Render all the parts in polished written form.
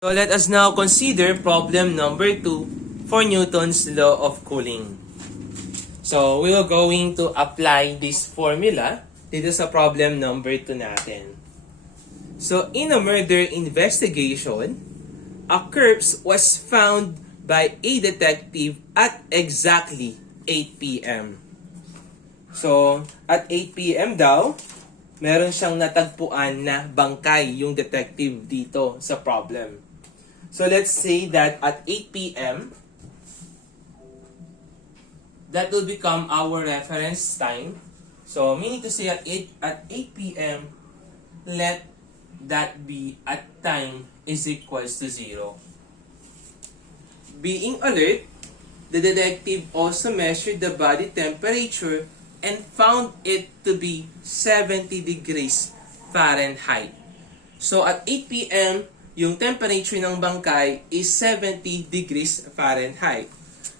So let us now consider problem number 2 for Newton's law of cooling. So we are going to apply this formula dito sa problem number 2 natin. So in a murder investigation, a corpse was found by a detective at exactly 8 p.m. So at 8 p.m. daw, meron siyang natagpuan na bangkay yung detective dito sa problem. So let's say that at 8 p.m., that will become our reference time. So meaning to say at 8 p.m., let that be at time is equals to 0. Being alert, the detective also measured the body temperature and found it to be 70 degrees Fahrenheit. So at 8 p.m., yung temperature ng bangkay is 70 degrees Fahrenheit.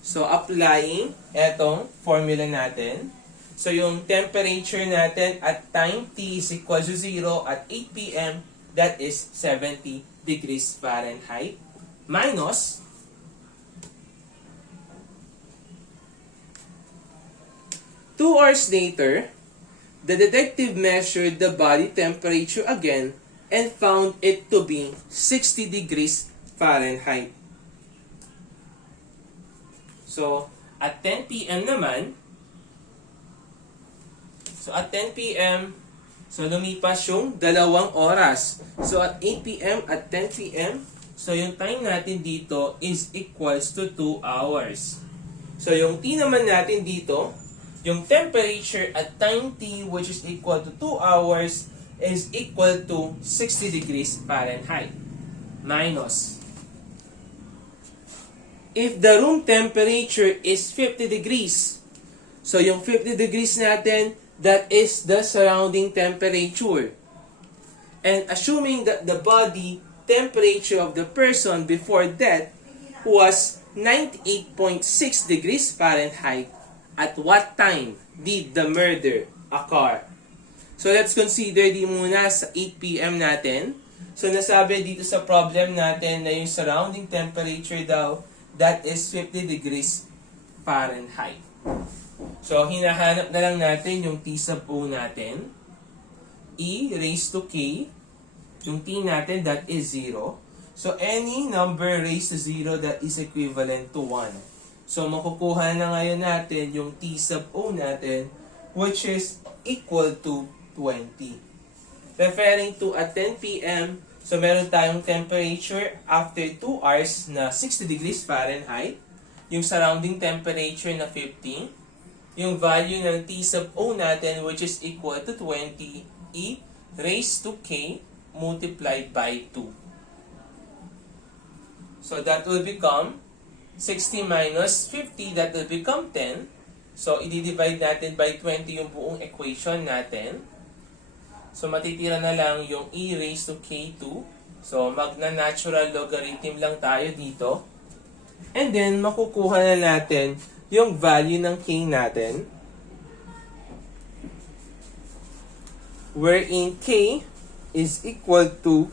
So applying etong formula natin. So yung temperature natin at time t is equal to 0 at 8 p.m. that is 70 degrees Fahrenheit minus 2 hours later, the detective measured the body temperature again and found it to be 60 degrees Fahrenheit. So, at 10 p.m. naman, at 10 p.m., so lumipas yung 2 oras. So, at 8 p.m. at 10 p.m., so yung time natin dito is equals to 2 hours. So, yung t naman natin dito, yung temperature at time t which is equal to 2 hours is equal to 60 degrees Fahrenheit minus. If the room temperature is 50 degrees, so yung 50 degrees natin, that is the surrounding temperature. And assuming that the body temperature of the person before death was 98.6 degrees Fahrenheit, at what time did the murder occur? So let's consider di muna sa 8 p.m. natin. So nasabi dito sa problem natin na yung surrounding temperature daw, that is 50 degrees Fahrenheit. So hinahanap na lang natin yung T sub O natin. E raised to K. Yung T natin, that is 0. So any number raised to 0 that is equivalent to 1. So makukuha na ngayon natin yung T sub O natin, which is equal to 20. Referring to at 10 p.m., so meron tayong temperature after 2 hours na 60 degrees Fahrenheit, yung surrounding temperature na 50, yung value ng T sub O natin which is equal to 20, E raised to K multiplied by 2. So that will become 60 minus 50, that will become 10. So i-divide natin by 20 yung buong equation natin. So, matitira na lang yung e raised to k2. So, magna-natural logarithm lang tayo dito. And then, makukuha na natin yung value ng k natin. Wherein k is equal to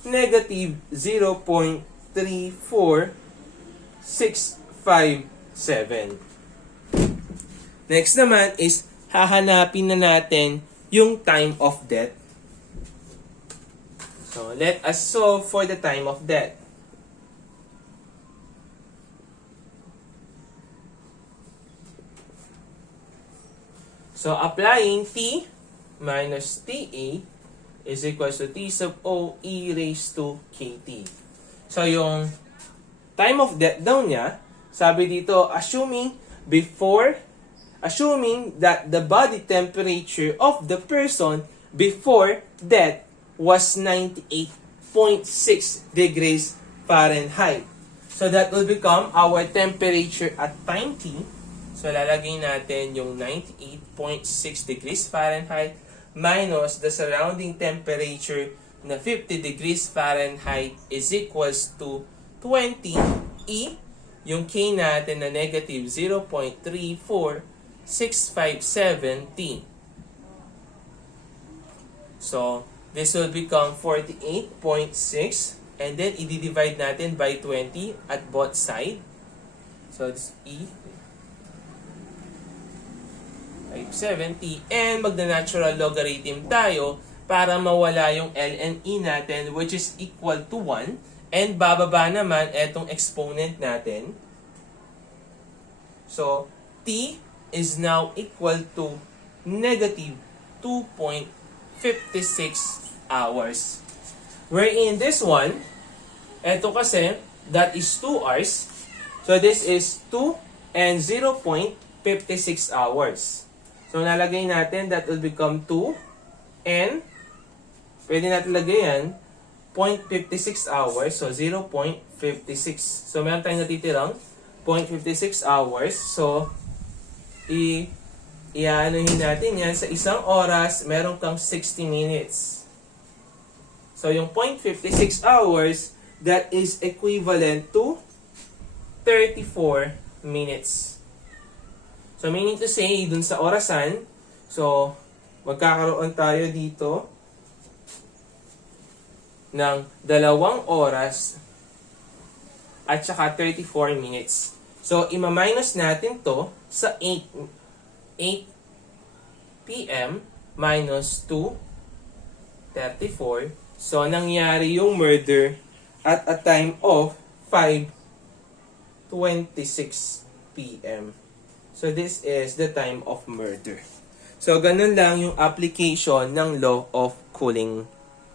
negative 0.34657. Next naman is, hahanapin na natin yung time of death. So, let us solve for the time of death. So, applying T minus TA is equals to T sub O e raised to KT. So, yung time of death daw niya, sabi dito, assuming that the body temperature of the person before death was 98.6 degrees Fahrenheit. So that will become our temperature at time t. So lalagay natin yung 98.6 degrees Fahrenheit minus the surrounding temperature na 50 degrees Fahrenheit is equals to 20 E. Yung K natin na negative 0.34657T. So, this will become 48.6 And then, i-divide natin by 20 at both side. So, it's E. 570. And magna-natural logarithm tayo para mawala yung ln e natin, which is equal to 1. And bababa naman etong exponent natin. So, t is now equal to negative 2.56 hours. Wherein this one, eto kasi, that is 2 hours. So, this is 2 and 0.56 hours. So, nalagay natin, that will become 2 and pwede natin lagay yan 0.56 hours. So, 0.56. So, meron tayong natitirang 0.56 hours. So, i-aanohin natin yan sa isang oras, meron kang 60 minutes. So, yung 0.56 hours, that is equivalent to 34 minutes. So, meaning to say, dun sa orasan, so, magkakaroon tayo dito ng 2 oras at saka 34 minutes. So, ima-minus natin to sa 8 p.m. minus 2:34. So, nangyari yung murder at a time of 5:26 p.m. So, this is the time of murder. So, ganun lang yung application ng law of cooling.